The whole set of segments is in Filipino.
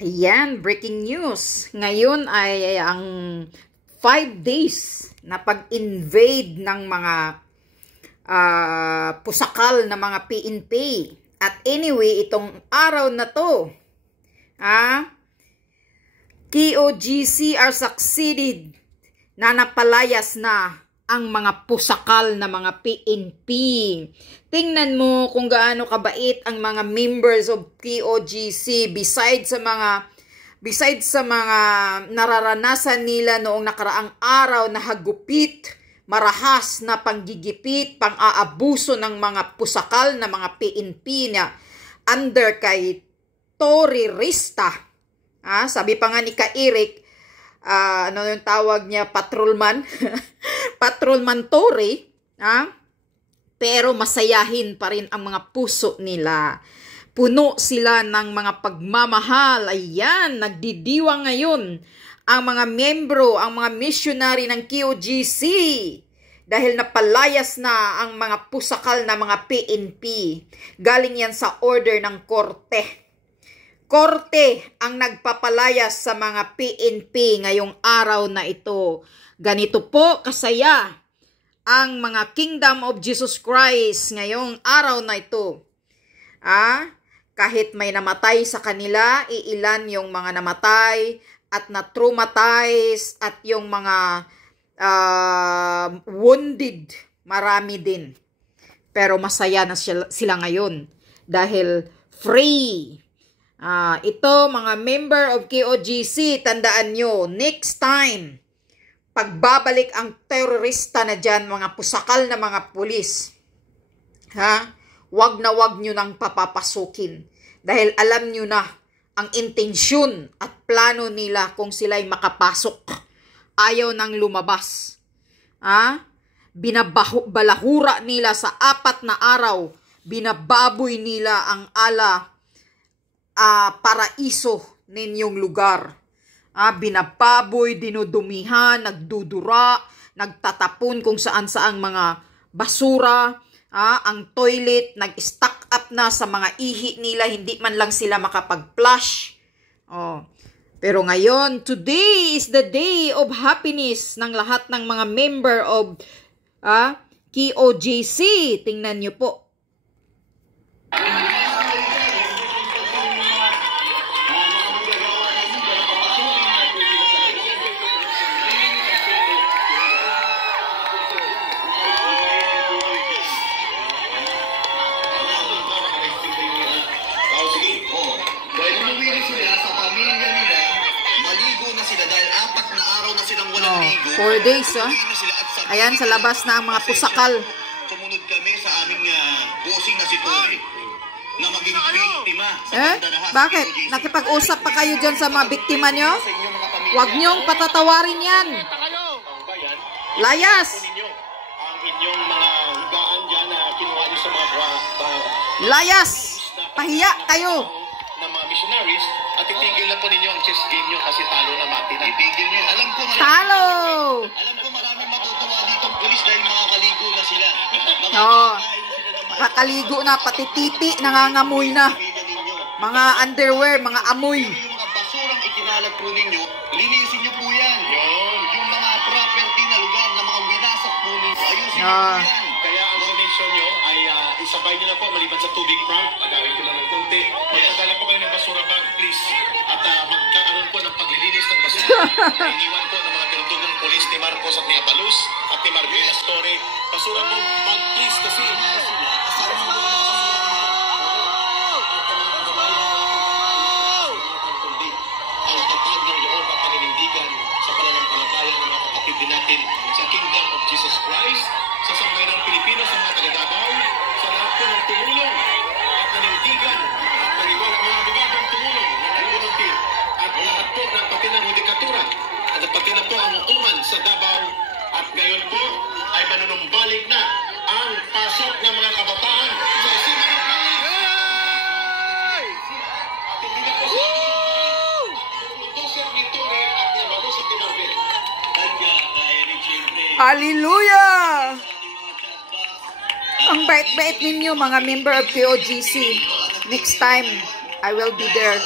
Ayan, breaking news. Ngayon ay ang 5 days na pag-invade ng mga pusakal na mga PNP. At anyway, itong araw na to, KOGC are succeeded na napalayas na ang mga pusakal na mga PNP. Tingnan mo kung gaano kabait ang mga members of KOGC besides sa mga nararanasan nila noong nakaraang araw na hagupit, marahas na panggigipit, pang-aabuso ng mga pusakal na mga PNP na under kay terorista. Sabi pa nga ni Ka-Eric, ano yung tawag niya, patrolman, patrolman Tory, pero masayahin pa rin ang mga puso nila. Puno sila ng mga pagmamahal. Ayan, nagdidiwa ngayon ang mga membro, ang mga missionary ng KOGC dahil napalayas na ang mga pusakal na mga PNP. Galing yan sa order ng korte. Korte ang nagpapalayas sa mga PNP ngayong araw na ito. Ganito po kasaya ang mga Kingdom of Jesus Christ ngayong araw na ito. Kahit may namatay sa kanila, iilan yung mga namatay at na-traumatize at yung mga wounded, marami din. Pero masaya na sila ngayon dahil free. Ito, mga member of KOGC, tandaan nyo, next time, pagbabalik ang terorista na dyan, mga pusakal na mga pulis, wag nyo nang papapasukin. Dahil alam nyo na ang intensyon at plano nila kung sila'y makapasok. Ayaw nang lumabas. Binabalahura nila sa 4 na araw, binababoy nila ang paraiso ninyong lugar. Binababoy, dinudumihan, nagdudura, nagtatapon kung saan-saang mga basura, ang toilet, nag-stack up na sa mga ihi nila, hindi man lang sila makapag-flush. Pero ngayon, today is the day of happiness ng lahat ng mga member of KOGC. Tingnan nyo po. Oh, 4 days, Ayan, sa labas na ang mga pusakal. Sumunod kami sa aming bossing na si Tory na maging biktima. Bakit? Nakipag-usap pa kayo dyan sa mga biktima nyo? Huwag nyong patatawarin yan. Layas! Ang inyong mga higaan dyan na kinuha nyo sa mga Layas! Pahiya kayo! na mga missionaries at itigil na po ninyo ang chess game nyo kasi talo na mati na. Itigil nyo. Alam ko maraming matutuwa dito ang pulis dahil makakaligo na sila. Kakaligo na, pati titi, nangangamoy na. Mga underwear, mga amoy. Yung mga basurang ikinalat po ninyo, linisin nyo po yan. Yung mga property na lugar na mga winasak po ninyo, ayusin nyo po yan. Kaya ang donation nyo ay isabay nyo na po maliban sa tubig prank. Agawin ko lang ng konti. Magpadala po kayo ng basura bag, please. At magkakaroon po ng paglilinis ng basura. Iniwan po ng mga pinutulong ng polis ni Marcos at ni Abalus at ni Marvela Story. Basura po bag, please, kasi ang tatag ng loob at paninindigan sa pananampalataya ng mga kapatid natin sa Kingdom of Jesus Christ, sa sambayanang Pilipino, sa mga taga-Davao, sa lahat po ng tumulong at nanindigan at naniwala mga abogadong tumulong na nag-volunteer at lahat po ng pati ng hudikatura at pati na po ang hukuman sa Davao at ngayon po ay manunumbalik na ang pasok ng mga kabataan sa isipan ng at hindi na po sa Hallelujah! Ang bait-bait ninyo, mga member of KOGC. Next time, I will be there.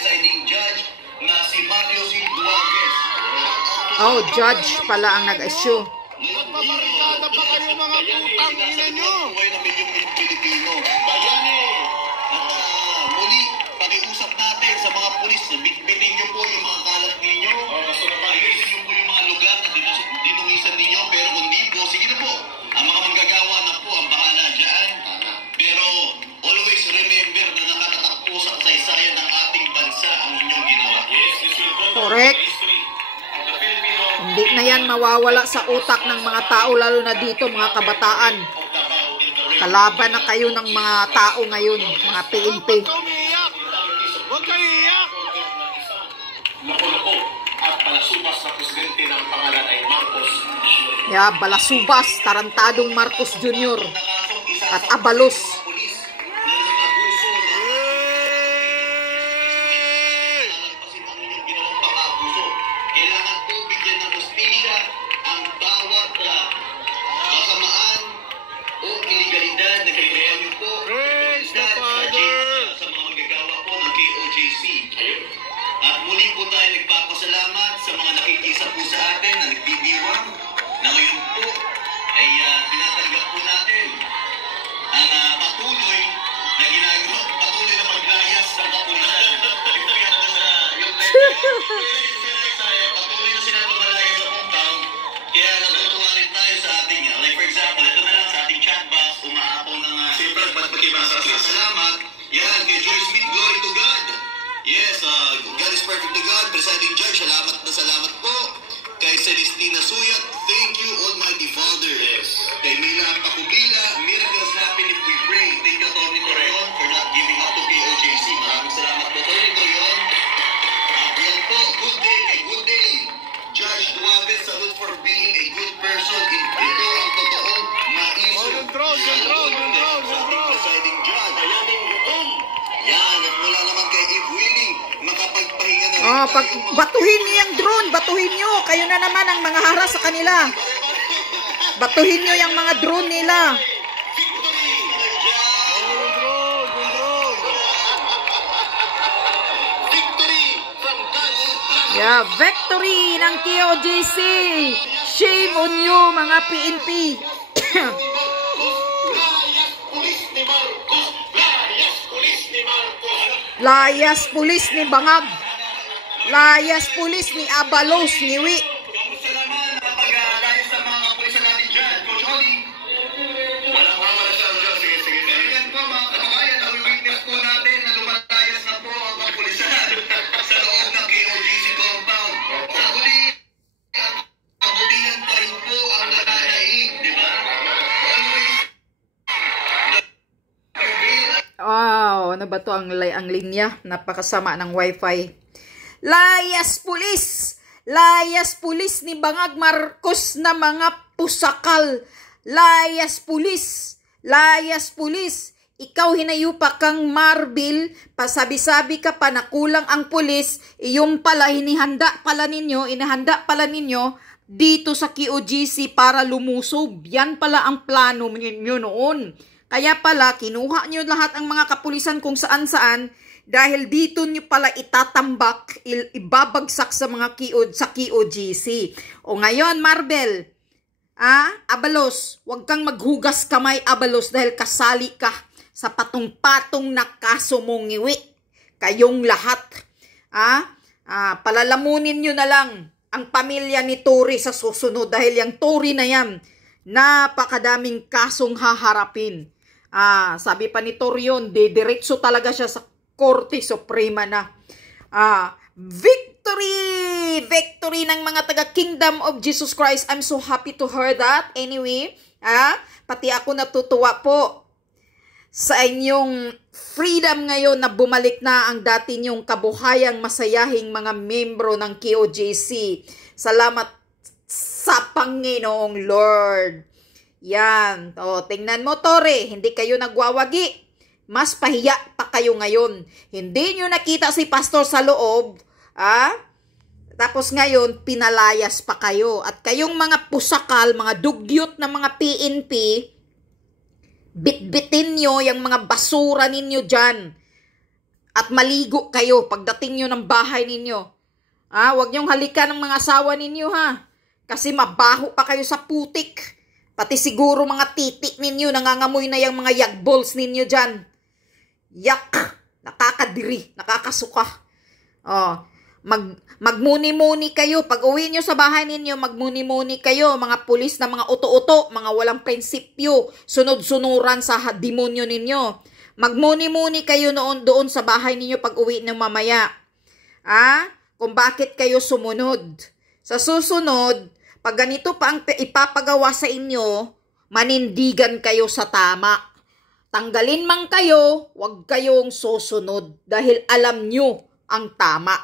presiding judge na si Mario C. Duarquez. Oh, judge pala ang nag-issue. Magpaparikada pa kayo mga putang ina nyo! Buhay ng milyong Pilipino. Bayani! At muli, pakiusap natin sa mga pulis, bitbitin nyo po yung mga kalat ninyo. Ayusin nyo po yung mga lugar na dinuwisan ninyo. Pero kung di po, sige na po. Ang mga manggagawa na po ang bahala dyan. Pero always remember na nakatatak po sa kasaysayan ng ating bansa ang inyong ginawa. Correct. Hindi na yan mawawala sa utak ng mga tao, lalo na dito mga kabataan. Kalaban na kayo ng mga tao ngayon, mga PNP. Huwag ka umiiyak! Huwag ka iiyak! Loko-loko at palasubas na presidente ng pangalan ay Marcos. Yeah, balasubas, tarantadong Marcos Jr. at Abalos. At muli po tayo nagpapasalamat sa mga nakikisa po sa atin na nagbibiwang na ngayon po ay tinatanggap po natin ang patuloy na ginagawa, patuloy na paglayas ng kapulisan. Patuloy na sila lumalayas sa hometown, kaya natutuwa rin tayo sa ating, like for example, ito na lang sa ating chat box, umaapaw ng simple at magkibasa. Salamat. Yan, kay Joy Smith, glory to God. Yes, God is perfect to God. Presiding Judge, salamat na salamat po. Kay Celestina Suyat, thank you, Almighty Father. Yes. Kay Mila Pacubila, miracles happen if we pray. Thank you, Tony Torreon, for not giving up to KOJC. Maraming salamat po, Tony Torreon. At yan po, good day kay Good Day. Judge Duaves, salute for being a good person. Ito ang totoong maisip. Yung drone! Presiding Judge. Ayaning gutom. Yan, at mula naman kay Eve Willing, makapagpahinga na rin Oh, pag tayo. batuhin niyo yung drone, batuhin niyo. Kayo na naman ang mga haras sa kanila. Batuhin niyo yung mga drone nila. Victory from God's plan. Yeah, victory ng KOJC. Shame on you, mga PNP. Layas pulis ni Marcos. Layas pulis ni Marcos. Layas pulis ni Bangag. Layas pulis ni Abalos, ni Wi. Kamusta naman ang pag-aalayas sa mga kapulisan natin dyan, Coach Oli? Walang mawala siya dyan. Sige. Pero yan po mga kababayan, ang witness po natin na lumalayas na po ang kapulisan sa loob ng KOJC compound. Sa huli, kabutihan pa rin po ang nananaig, di ba? Always, Wow, ano ba to ang linya? Napakasama ng wifi. Layas pulis! Layas pulis ni Bangag Marcos na mga pusakal. Layas pulis! Layas pulis! Ikaw hinayupa kang Marbil, pasabi-sabi ka pa na kulang ang pulis, yung pala inihanda pala ninyo dito sa KOJC para lumusob. Yan pala ang plano nyo noon. Kaya pala, kinuha nyo lahat ang mga kapulisan kung saan-saan dahil dito nyo pala itatambak, ibabagsak sa mga KOJC. O ngayon, Marbel, Abalos, huwag kang maghugas kamay, Abalos, dahil kasali ka sa patong-patong na kaso mong ngiwi. Kayong lahat. Palalamunin nyo na lang ang pamilya ni Tory sa susunod dahil yung Tory na yan, napakadaming kasong haharapin. Sabi pa ni Torion, diretso talaga siya sa Korte Suprema na. Victory! Victory ng mga taga Kingdom of Jesus Christ. I'm so happy to hear that. Anyway, pati ako natutuwa po sa inyong freedom ngayon na bumalik na ang dati niyong kabuhayang masayahing mga membro ng KOJC. Salamat sa Panginoong Lord. Yan. O, tingnan mo, Tore. Hindi kayo nagwawagi. Mas pahiya pa kayo ngayon. Hindi nyo nakita si pastor sa loob. Tapos ngayon, pinalayas pa kayo. At kayong mga pusakal, mga dugyot na mga PNP, bitbitin nyo yung mga basura ninyo dyan. At maligo kayo pagdating nyo ng bahay ninyo. Huwag nyong halikan ng mga asawa ninyo ha. Kasi mabaho pa kayo sa putik. Pati siguro mga titik ninyo, nangangamoy na yung mga yagballs ninyo dyan. Yak! Nakakadiri, nakakasuka. Magmuni-muni kayo. Pag uwi nyo sa bahay ninyo, magmuni-muni kayo. Mga pulis na mga uto-uto, mga walang prinsipyo, sunod-sunuran sa demonyo ninyo. Magmuni-muni kayo doon sa bahay ninyo pag uwi ng mamaya. Kung bakit kayo sumunod. Sa susunod, pag ganito pa ang ipapagawa sa inyo, manindigan kayo sa tama. Tanggalin man kayo, huwag kayong susunod dahil alam nyo ang tama.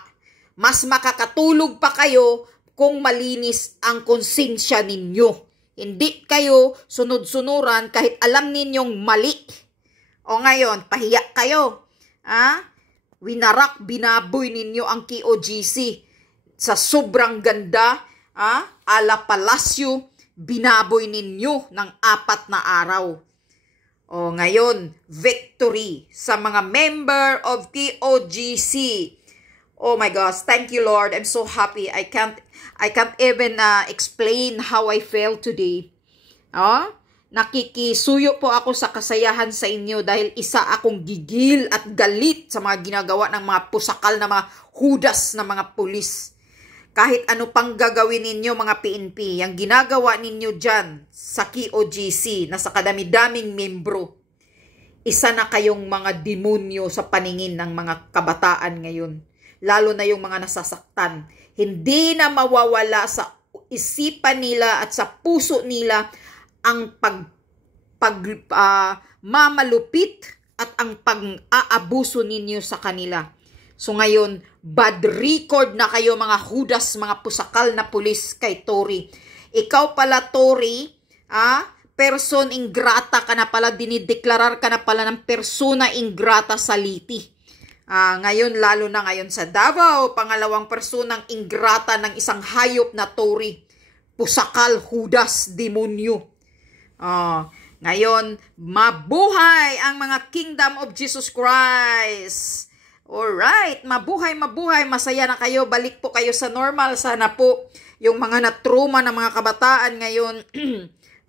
Mas makakatulog pa kayo kung malinis ang konsensya ninyo. Hindi kayo sunod-sunuran kahit alam ninyong mali. O ngayon, pahiya kayo. Winarak, binaboy ninyo ang KOGC. Sa sobrang ganda, ala palasyo, binaboy ninyo ng 4 na araw. O ngayon, victory sa mga member of KOGC. Oh my gosh, thank you Lord. I'm so happy. I can't even explain how I felt today. Nakikisuyo po ako sa kasayahan sa inyo dahil isa akong gigil at galit sa mga ginagawa ng mga pusakal na mga hudas na mga pulis. Kahit ano pang gagawin ninyo mga PNP, yung ginagawa ninyo dyan sa KOGC na sa kadami-daming membro, isa na kayong mga demonyo sa paningin ng mga kabataan ngayon. Lalo na yung mga nasasaktan. Hindi na mawawala sa isipan nila at sa puso nila ang mamalupit at ang pag-aabuso ninyo sa kanila. So ngayon, bad record na kayo mga hudas, mga pusakal na pulis kay Tory. Ikaw pala Tory, person ingrata ka na pala, dinideklarar ka na pala ng persona ingrata sa Liti. Ngayon, lalo na ngayon sa Davao, pangalawang personang ingrata ng isang hayop na Tory. Pusakal, hudas, demonyo. Ngayon, mabuhay ang mga Kingdom of Jesus Christ. Alright, mabuhay, masaya na kayo, balik po kayo sa normal. Sana po yung mga na-trauma ng mga kabataan ngayon,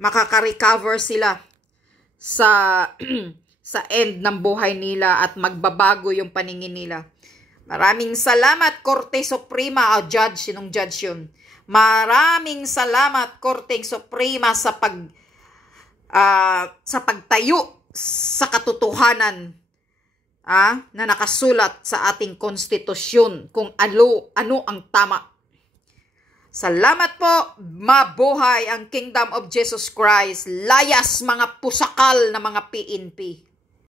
makaka-recover sila sa end ng buhay nila at magbabago yung paningin nila. Maraming salamat, Korte Suprema, judge, sinong judge yun? Maraming salamat, Korte Suprema, sa pagtayo sa katotohanan na nakasulat sa ating konstitusyon kung ano ang tama. Salamat po, mabuhay ang Kingdom of Jesus Christ. Layas mga pusakal na mga PNP.